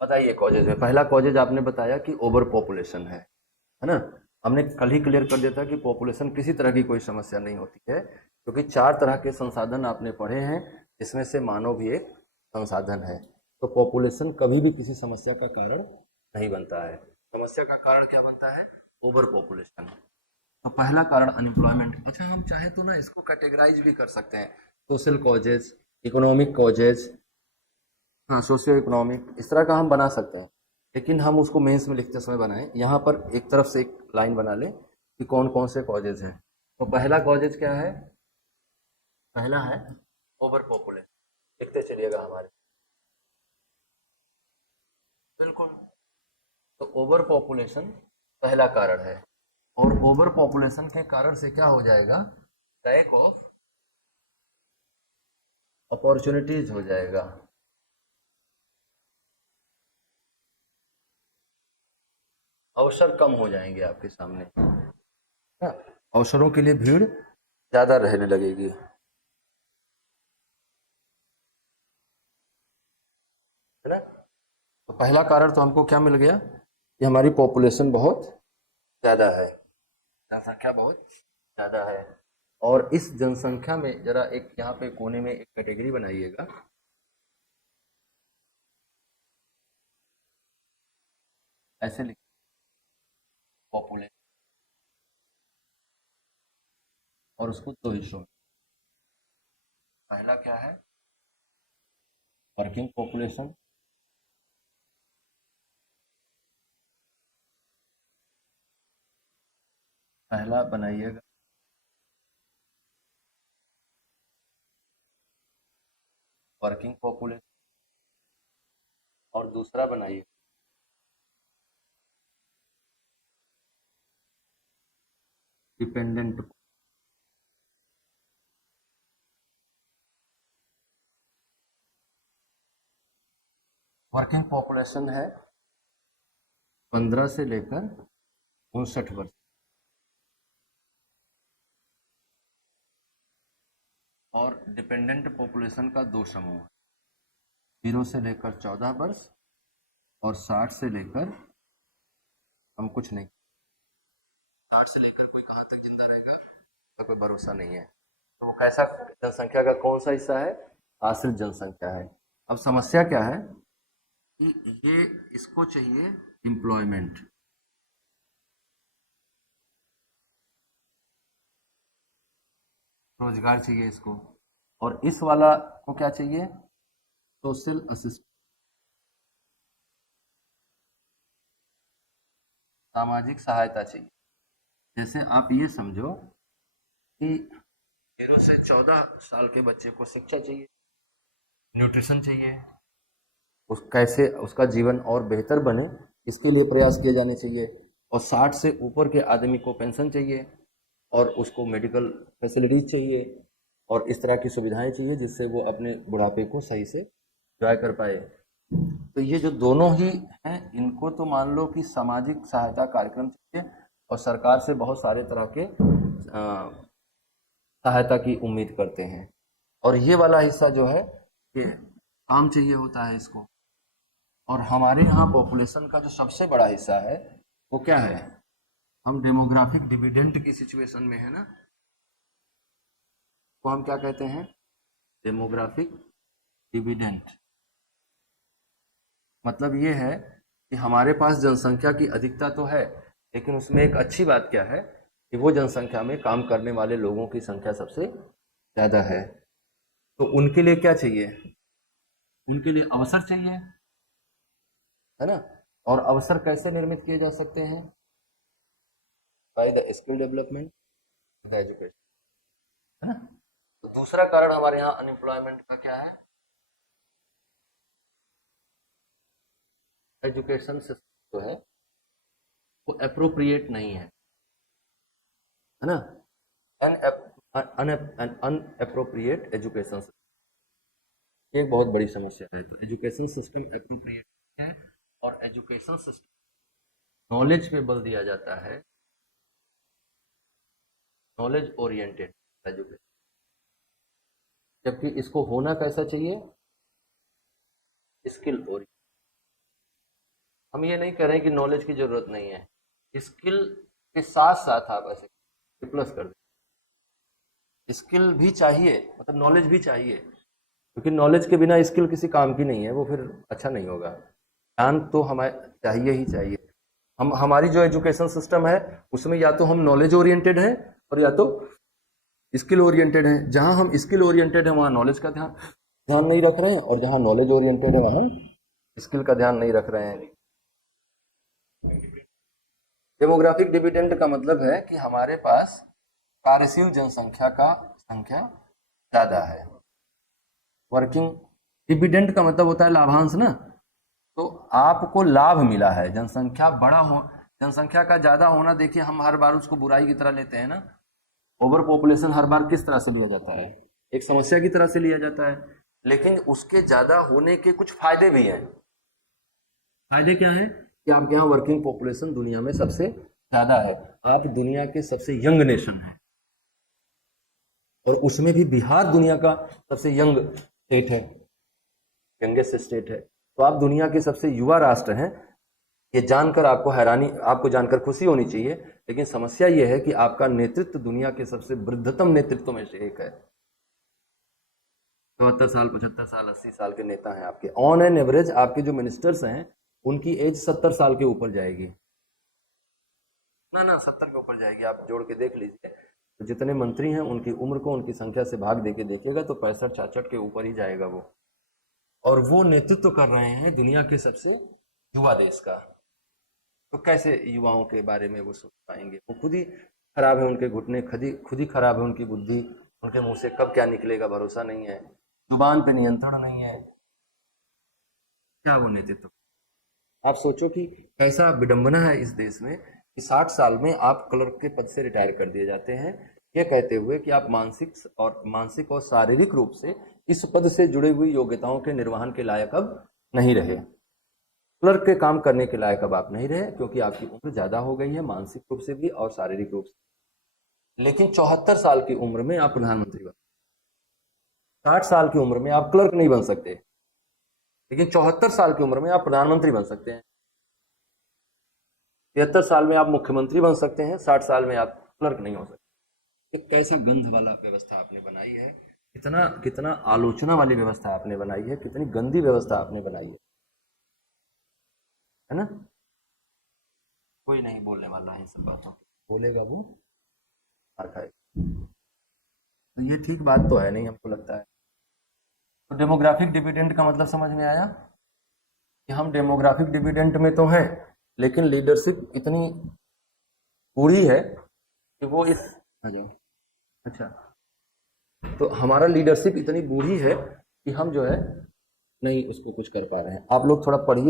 बताइए कॉजेज में पहला कॉजेज आपने बताया कि ओवर पॉपुलेशन है ना। हमने कल ही क्लियर कर दिया था कि पॉपुलेशन किसी तरह की कोई समस्या नहीं होती है, क्योंकि चार तरह के संसाधन आपने पढ़े हैं, इसमें से मानव भी एक संसाधन है। तो पॉपुलेशन कभी भी किसी समस्या का कारण नहीं बनता है। समस्या का कारण क्या बनता है? Over population. तो पहला कारण अनएम्प्लॉयमेंट। अच्छा, हम चाहे तो ना इसको कैटेगराइज भी कर सकते हैं, सोशल कॉजेज, इकोनॉमिक कॉजेज, हाँ सोशियो इकोनॉमिक, इस तरह का हम बना सकते हैं। लेकिन हम उसको मेंस में लिखते समय बनाएं, यहाँ पर एक तरफ से एक लाइन बना लें कि कौन कौन से कॉजेज हैं। तो पहला कॉजेज क्या है? पहला है ओवर पॉपुलेशन। लिखते चलिएगा हमारे। बिल्कुल। तो ओवर पॉपुलेशन पहला कारण है, और ओवर पॉपुलेशन के कारण से क्या हो जाएगा? लैक ऑफ अपॉर्चुनिटीज हो जाएगा। अवसर कम हो जाएंगे आपके सामने, हाँ, अवसरों के लिए भीड़ ज्यादा रहने लगेगी, है ना। तो पहला कारण तो हमको क्या मिल गया कि हमारी पॉपुलेशन बहुत ज़्यादा है, जनसंख्या बहुत ज़्यादा है। और इस जनसंख्या में जरा एक यहाँ पे कोने में एक कैटेगरी बनाइएगा। ऐसे लिख, पॉपुलेशन, और उसको दो हिस्सों में। पहला क्या है? वर्किंग पॉपुलेशन, पहला बनाइएगा वर्किंग पॉपुलेशन, और दूसरा बनाइए डिपेंडेंट। वर्किंग पॉपुलेशन है 15 से लेकर 59 वर्ष, और डिपेंडेंट पॉपुलेशन का दो समूह है, 0 से लेकर 14 वर्ष, और 60 से लेकर, हम कुछ नहीं, 60 से लेकर कोई कहाँ तक जिंदा रहेगा का कोई भरोसा नहीं है। तो वो कैसा जनसंख्या का कौन सा हिस्सा है? आश्रित जनसंख्या है। अब समस्या क्या है कि ये इसको चाहिए एम्प्लॉयमेंट, रोजगार चाहिए इसको, और इस वाला को क्या चाहिए? सोशल असिस्ट, सामाजिक सहायता चाहिए। जैसे आप ये समझो कि 0 से 14 साल के बच्चे को शिक्षा चाहिए, न्यूट्रिशन चाहिए, उस कैसे उसका जीवन और बेहतर बने इसके लिए प्रयास किए जाने चाहिए। और 60 से ऊपर के आदमी को पेंशन चाहिए, और उसको मेडिकल फैसिलिटीज चाहिए, और इस तरह की सुविधाएं चाहिए जिससे वो अपने बुढ़ापे को सही से एंजॉय कर पाए। तो ये जो दोनों ही हैं, इनको तो मान लो कि सामाजिक सहायता कार्यक्रम चाहिए, और सरकार से बहुत सारे तरह के सहायता की उम्मीद करते हैं। और ये वाला हिस्सा जो है, ये काम चाहिए होता है इसको। और हमारे यहाँ पॉपुलेशन का जो सबसे बड़ा हिस्सा है वो क्या है? हम डेमोग्राफिक डिविडेंड की सिचुएशन में है ना, तो हम क्या कहते हैं? Demographic dividend. मतलब ये है कि हमारे पास जनसंख्या की अधिकता तो है, लेकिन उसमें एक अच्छी बात क्या है कि वो जनसंख्या में काम करने वाले लोगों की संख्या सबसे ज़्यादा है। तो उनके लिए क्या चाहिए? उनके लिए अवसर चाहिए, है ना। और अवसर कैसे निर्मित किए जा सकते हैं? By the skill development, the education, है ना। तो दूसरा कारण हमारे यहाँ अनएम्प्लॉयमेंट का क्या है? एजुकेशन सिस्टम जो है वो अप्रोप्रिएट नहीं है ना। अनअप्रोप्रिएट एजुकेशन, ये एक बहुत बड़ी समस्या है। तो एजुकेशन सिस्टम अप्रोप्रिएट है, और एजुकेशन सिस्टम नॉलेज पे बल दिया जाता है, नॉलेज ओरिएंटेड एजुकेशन, जबकि इसको होना कैसा चाहिए? Skill oriented. हम ये नहीं कह रहे हैं कि नॉलेज की जरूरत नहीं है, स्किल के साथ साथ आप ऐसे प्लस कर दें, स्किल भी चाहिए, मतलब नॉलेज भी चाहिए, क्योंकि नॉलेज के बिना स्किल किसी काम की नहीं है, वो फिर अच्छा नहीं होगा। ज्ञान तो हमें चाहिए ही चाहिए। हम हमारी जो एजुकेशन सिस्टम है उसमें या तो हम नॉलेज ओरिएंटेड हैं और या तो स्किल ओरिएंटेड हैं। जहां हम स्किल ओरिएंटेड हैं वहां नॉलेज का ध्यान ध्यान नहीं रख रहे हैं, और जहां नॉलेज ओरिएंटेड है वहां स्किल का ध्यान नहीं रख रहे हैं। डेमोग्राफिक डिविडेंड का मतलब है कि हमारे पास कार्यशील जनसंख्या का संख्या ज्यादा है। वर्किंग डिविडेंड का मतलब होता है लाभांश ना, तो आपको लाभ मिला है, जनसंख्या बड़ा हो, जनसंख्या का ज्यादा होना, देखिए हम हर बार उसको बुराई की तरह लेते हैं ना। ओवर पॉपुलेशन हर बार किस तरह से लिया जाता है, एक समस्या की तरह से लिया जाता है, लेकिन उसके ज्यादा होने के कुछ फायदे भी हैं। फायदे क्या हैं कि आपके यहाँ वर्किंग पॉपुलेशन दुनिया में सबसे ज्यादा है, आप दुनिया के सबसे यंग नेशन है, और उसमें भी बिहार दुनिया का सबसे यंग स्टेट है, यंगेस्ट स्टेट है, तो आप दुनिया के सबसे युवा राष्ट्र हैं। ये जानकर आपको हैरानी, आपको जानकर खुशी होनी चाहिए, लेकिन समस्या ये है कि आपका नेतृत्व दुनिया के सबसे वृद्धतम नेतृत्व में से एक है। 74 साल, 75 साल, 80 साल के नेता हैं आपके। ऑन एन एवरेज आपके जो मिनिस्टर्स हैं उनकी एज 70 साल के ऊपर जाएगी, ना 70 के ऊपर जाएगी, आप जोड़ के देख लीजिए। तो जितने मंत्री हैं उनकी उम्र को उनकी संख्या से भाग देके देखिएगा तो 65-66 के ऊपर ही जाएगा वो, और वो नेतृत्व कर रहे हैं दुनिया के सबसे युवा देश का। तो कैसे युवाओं के बारे में वो सोच पाएंगे? वो खुद ही खराब है, उनके घुटने खुद ही खराब है, उनकी बुद्धि, उनके मुंह से कब क्या निकलेगा भरोसा नहीं है, जुबान पे नियंत्रण नहीं है, क्या वो नेतृत्व? आप सोचो कि कैसा विडंबना है इस देश में कि 60 साल में आप क्लर्क के पद से रिटायर कर दिए जाते हैं, ये कहते हुए कि आप मानसिक और शारीरिक रूप से इस पद से जुड़ी हुई योग्यताओं के निर्वहन के लायक अब नहीं रहे, क्लर्क के काम करने के लायक अब आप नहीं रहे, क्योंकि आपकी उम्र ज्यादा हो गई है मानसिक रूप से भी और शारीरिक रूप से। लेकिन 74 साल की उम्र में आप प्रधानमंत्री बन, 60 साल की उम्र में आप क्लर्क नहीं बन सकते, लेकिन 74 साल की उम्र में आप प्रधानमंत्री बन सकते हैं। 73 साल में आप मुख्यमंत्री बन सकते हैं, 60 साल में आप क्लर्क नहीं हो सकते। कैसा गंध वाला व्यवस्था आपने बनाई है, कितना कितना आलोचना वाली व्यवस्था आपने बनाई है, कितनी गंदी व्यवस्था आपने बनाई है ना? कोई नहीं बोलने वाला है इन सब बातों, बोलेगा वो मार खाएगा। तो ये ठीक बात तो है नहीं, हमको लगता है। तो डेमोग्राफिक डिविडेंड का मतलब समझ में आया कि हम डेमोग्राफिक डिविडेंड में तो है, लेकिन लीडरशिप इतनी बुरी है कि वो इस आ जाओ, अच्छा, तो हमारा लीडरशिप इतनी बूढ़ी है कि हम जो है नहीं उसको कुछ कर पा रहे हैं। आप लोग थोड़ा पढ़िए।